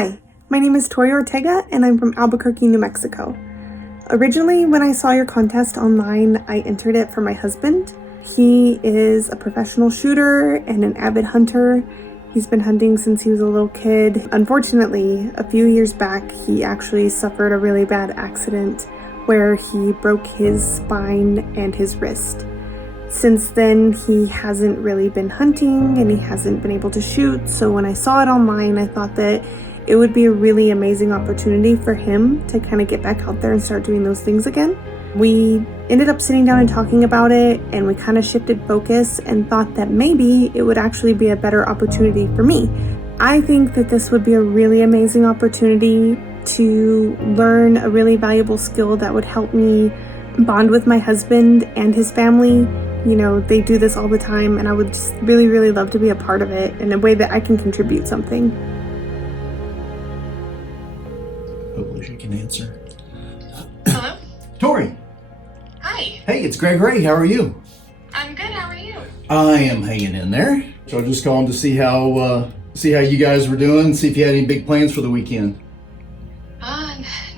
Hi, my name is Tori and I'm from Albuquerque, New Mexico. Originally, when I saw your contest online, I entered it for my husband. He is a professional shooter and an avid hunter. He's been hunting since he was a little kid. Unfortunately, a few years back, he actually suffered a really bad accident where he broke his spine and his wrist. Since then, he hasn't really been hunting and he hasn't been able to shoot. So when I saw it online, I thought that it would be a really amazing opportunity for him to kind of get back out there and start doing those things again. We ended up sitting down and talking about it, and we kind of shifted focus and thought that maybe it would actually be a better opportunity for me. I think that this would be a really amazing opportunity to learn a really valuable skill that would help me bond with my husband and his family. You know, they do this all the time, and I would just really, really love to be a part of it in a way that I can contribute something. Hopefully she can answer. Hello? Tori! Hi. Hey, it's Greg Ray. How are you? I'm good. How are you? I am hanging in there. So I'm just calling to see how you guys were doing, see if you had any big plans for the weekend.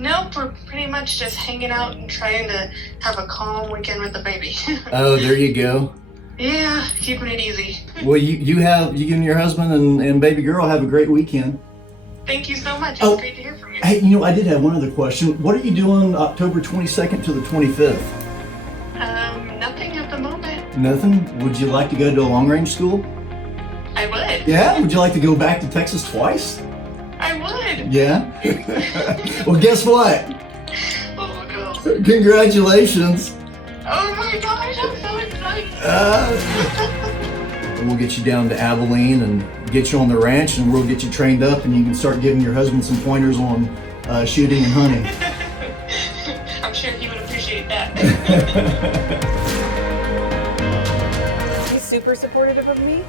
Nope. We're pretty much just hanging out and trying to have a calm weekend with the baby. Oh, there you go. Yeah, keeping it easy. Well, you and your husband and baby girl have a great weekend. Thank you so much. It's great to hear from you. Hey, I did have one other question. What are you doing October 22nd to the 25th? Nothing at the moment. Nothing? Would you like to go to a long-range school? I would. Yeah? Would you like to go back to Texas twice? I would. Yeah? Well, guess what? Oh, no. Congratulations. Oh, my gosh. I'm so excited. We'll get you down to Abilene and get you on the ranch, and we'll get you trained up, and you can start giving your husband some pointers on shooting and hunting. I'm sure he would appreciate that. He's super supportive of me.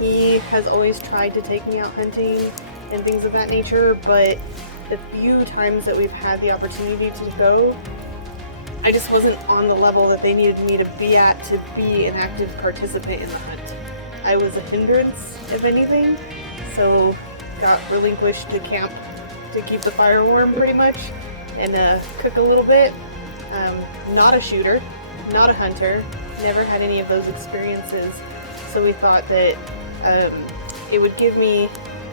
He has always tried to take me out hunting and things of that nature, but the few times that we've had the opportunity to go, I just wasn't on the level that they needed me to be at to be an active participant in the hunt. I was a hindrance, if anything, so got relinquished to camp to keep the fire warm pretty much and cook a little bit. Not a shooter, not a hunter, never had any of those experiences, so we thought that it would give me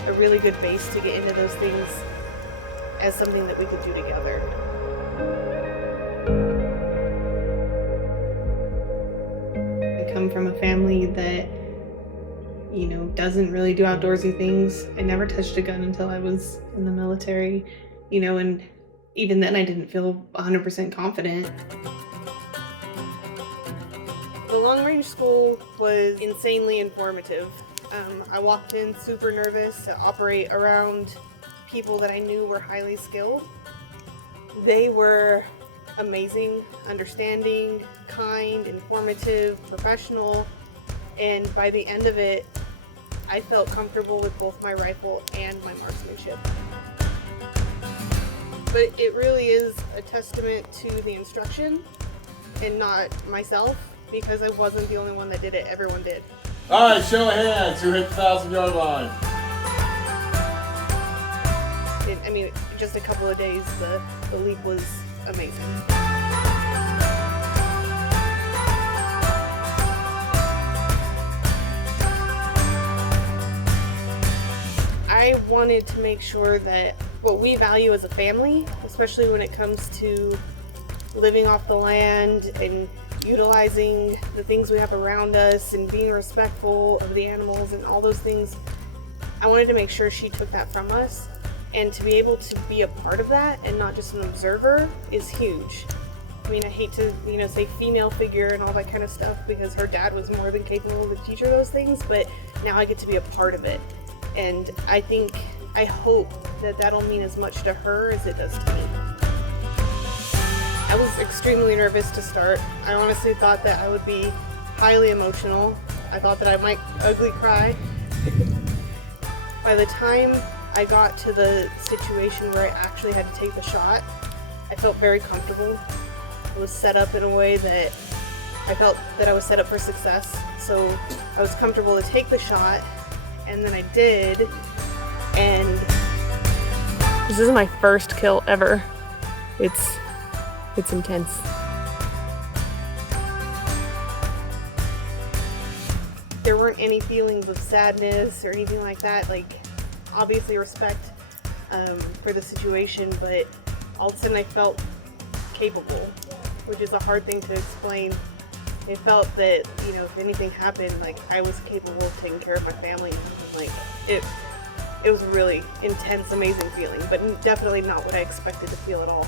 a really good base to get into those things as something that we could do together. I come from a family that, doesn't really do outdoorsy things. I never touched a gun until I was in the military, and even then I didn't feel 100% confident. The long-range school was insanely informative. I walked in super nervous to operate around people that I knew were highly skilled. They were amazing, understanding, kind, informative, professional, and by the end of it, I felt comfortable with both my rifle and my marksmanship. But it really is a testament to the instruction and not myself, because I wasn't the only one that did it, everyone did. All right, show of hands, who hit the 1,000-yard line? Just a couple of days, the leap was amazing. I wanted to make sure that what we value as a family, especially when it comes to living off the land and utilizing the things we have around us and being respectful of the animals and all those things, I wanted to make sure she took that from us, and to be able to be a part of that and not just an observer is huge. I hate to, say female figure and all that kind of stuff, because her dad was more than capable to teach her those things, but now I get to be a part of it. And I hope that that'll mean as much to her as it does to me. I was extremely nervous to start. I honestly thought that I would be highly emotional. I thought that I might ugly cry. By the time I got to the situation where I actually had to take the shot, I felt very comfortable. I was set up in a way that I felt that I was set up for success. So I was comfortable to take the shot, and then I did, and This is my first kill ever. It's intense. There weren't any feelings of sadness or anything like that. Like, obviously respect for the situation, but all of a sudden I felt capable, which is a hard thing to explain. It felt that, you know, if anything happened, like, I was capable of taking care of my family. Like, it was a really intense, amazing feeling, but definitely not what I expected to feel at all.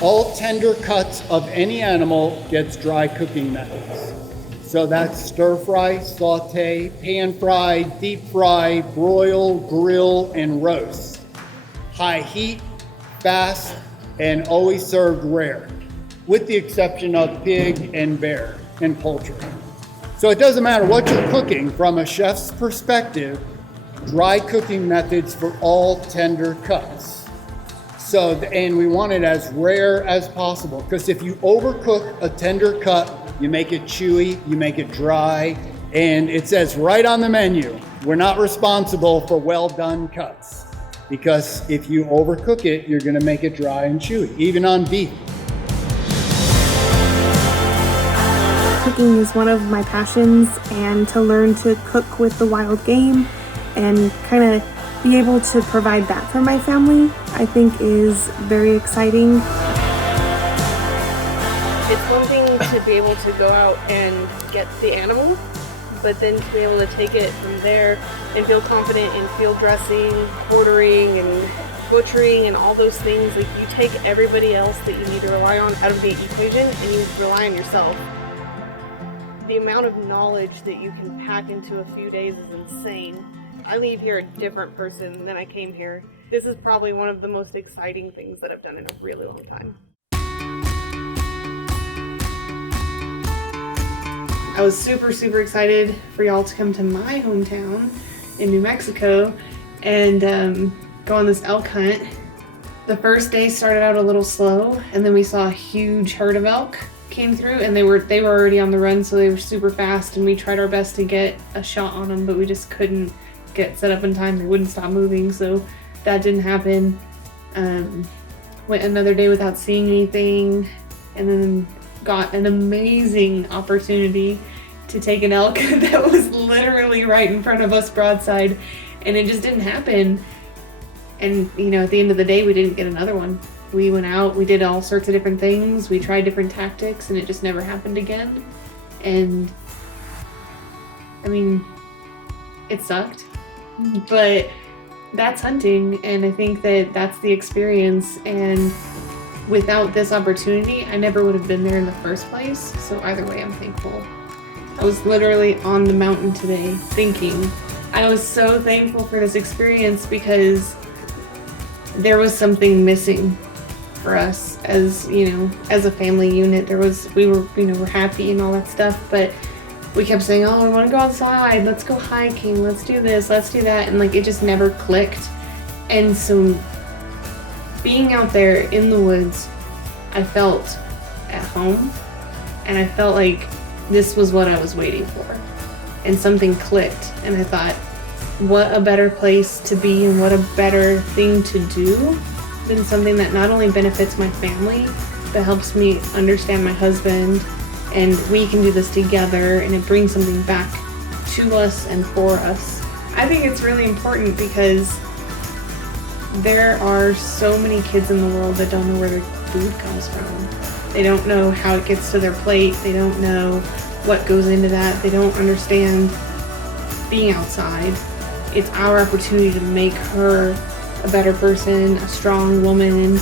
All tender cuts of any animal gets dry cooking methods. So that's stir fry, saute, pan fry, deep fry, broil, grill, and roast. High heat, fast, and always served rare, with the exception of pig and bear and poultry. So it doesn't matter what you're cooking, from a chef's perspective, dry cooking methods for all tender cuts. So, and we want it as rare as possible, because if you overcook a tender cut, you make it chewy, you make it dry, and it says right on the menu, we're not responsible for well done cuts, because if you overcook it, you're gonna make it dry and chewy, even on beef. Cooking is one of my passions, and to learn to cook with the wild game and kind of be able to provide that for my family, I think is very exciting. It's one thing to be able to go out and get the animal, but then to be able to take it from there and feel confident in field dressing, quartering, and butchering, and all those things. Like, you take everybody else that you need to rely on out of the equation and you rely on yourself. The amount of knowledge that you can pack into a few days is insane. I leave here a different person than I came here. This is probably one of the most exciting things that I've done in a really long time. I was super excited for y'all to come to my hometown in New Mexico and go on this elk hunt. The first day started out a little slow, and then we saw a huge herd of elk came through, and they were already on the run, so they were super fast, and we tried our best to get a shot on them, but we just couldn't get set up in time. They wouldn't stop moving, so that didn't happen. Went another day without seeing anything, and then got an amazing opportunity to take an elk that was literally right in front of us broadside, and it just didn't happen. And, you know, at the end of the day, we didn't get another one. We went out, we did all sorts of different things, we tried different tactics, and it just never happened again. And I mean, it sucked, but that's hunting, and I think that that's the experience. And without this opportunity, I never would have been there in the first place. So either way, I'm thankful. I was literally on the mountain today thinking, I was so thankful for this experience, because there was something missing for us as, you know, as a family unit. We were happy and all that stuff, but we kept saying, oh, we want to go outside, let's go hiking, let's do this, let's do that, and like, it just never clicked. And so being out there in the woods, I felt at home, and I felt like this was what I was waiting for, and something clicked, and I thought, what a better place to be, and what a better thing to do than something that not only benefits my family, but helps me understand my husband, and we can do this together, and it brings something back to us and for us. I think it's really important, because there are so many kids in the world that don't know where their food comes from. They don't know how it gets to their plate. They don't know what goes into that. They don't understand being outside. It's our opportunity to make her a better person, a strong woman,